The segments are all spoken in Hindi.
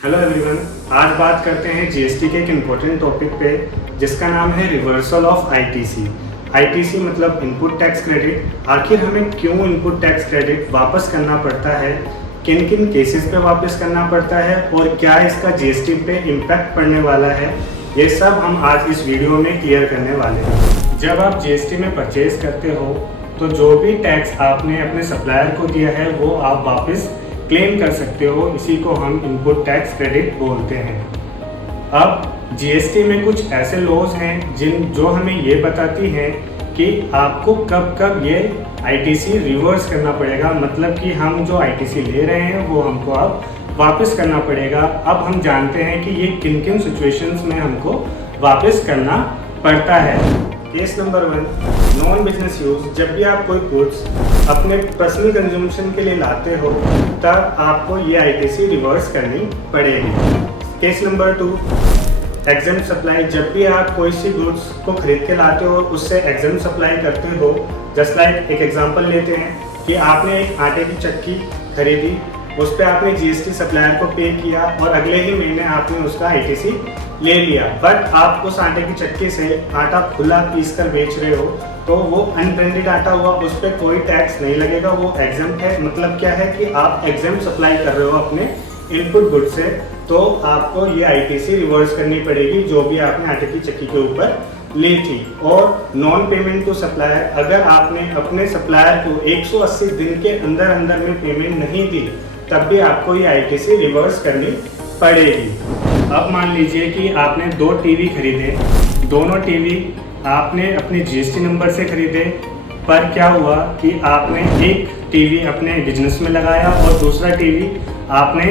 हेलो एवरीवन, आज बात करते हैं जीएसटी के एक इम्पोर्टेंट टॉपिक पे जिसका नाम है रिवर्सल ऑफ आईटीसी। आईटीसी मतलब इनपुट टैक्स क्रेडिट। आखिर हमें क्यों इनपुट टैक्स क्रेडिट वापस करना पड़ता है, किन किन केसेस पे वापस करना पड़ता है और क्या इसका जीएसटी पे इम्पैक्ट पड़ने वाला है, ये सब हम आज इस वीडियो में क्लियर करने वाले हैं। जब आप जीएसटी में परचेज करते हो तो जो भी टैक्स आपने अपने सप्लायर को दिया है वो आप वापस क्लेम कर सकते हो। इसी को हम इनपुट टैक्स क्रेडिट बोलते हैं। अब जीएसटी में कुछ ऐसे लॉज हैं जो हमें ये बताती हैं कि आपको कब कब ये आईटीसी रिवर्स करना पड़ेगा, मतलब कि हम जो आईटीसी ले रहे हैं वो हमको अब वापस करना पड़ेगा। अब हम जानते हैं कि ये किन किन सिचुएशंस में हमको वापस करना पड़ता है। Case number 1, non business use. जब भी आप कोई गुड्स अपने पर्सनल कंज्यूमशन के लिए लाते हो तब आपको ये आईटीसी रिवर्स करनी पड़ेगी। Case number 2, exempt supply. जब भी आप कोई सी गुड्स को खरीद के लाते हो उससे एग्जेम्प्ट सप्लाई करते हो। जस्ट लाइक एक एग्जांपल लेते हैं कि आपने एक आटे की चक्की खरीदी, उस पर आपने जीएसटी सप्लायर को पे किया और अगले ही महीने आपने उसका आईटीसी ले लिया, बट आप उस आटे की चक्की से आटा खुला पीस कर बेच रहे हो तो वो अनब्रांडेड आटा हुआ, उस पर कोई टैक्स नहीं लगेगा, वो एग्जेम्प्ट है। मतलब क्या है कि आप एग्जेम्प्ट सप्लाई कर रहे हो अपने इनपुट गुड से, तो आपको ये आईटीसी रिवर्स करनी पड़ेगी जो भी आपने आटे की चक्की के ऊपर ली थी। और नॉन पेमेंट टू सप्लायर, अगर आपने अपने सप्लायर को 180 दिन के अंदर अंदर में पेमेंट नहीं दी तब भी आपको ये आईटीसी रिवर्स करनी पड़ेगी। अब मान लीजिए कि आपने 2 टीवी खरीदे, दोनों टीवी आपने अपने जीएसटी नंबर से खरीदे, पर क्या हुआ कि आपने एक टीवी अपने बिजनेस में लगाया और दूसरा टीवी आपने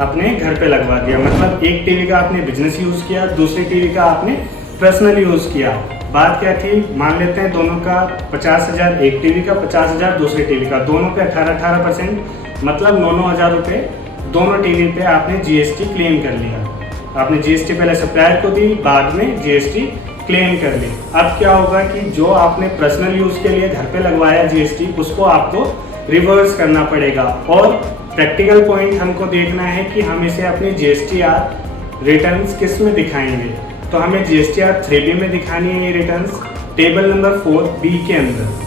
अपने घर पे लगवा दिया। मतलब एक टीवी का आपने बिजनेस यूज़ किया, दूसरे टीवी का आपने पर्सनल यूज़ किया। बात क्या थी, मान लेते हैं दोनों का 50,000 एक टीवी का, 50,000 दूसरे टीवी का, दोनों पे 18%, मतलब 9,000 रुपये दोनों टीवी पे आपने जीएसटी क्लेम कर लिया। आपने जीएसटी पहले सप्लायर को दी, बाद में जीएसटी क्लेम कर ली। अब क्या होगा कि जो आपने पर्सनल यूज़ के लिए घर पे लगवाया जीएसटी, उसको आपको रिवर्स करना पड़ेगा। और प्रैक्टिकल पॉइंट हमको देखना है कि हम इसे अपनी जीएसटीआर रिटर्न्स किस में दिखाएंगे। तो हमें जीएसटीआर 3B में दिखानी है ये रिटर्न्स, टेबल नंबर 4B के अंदर।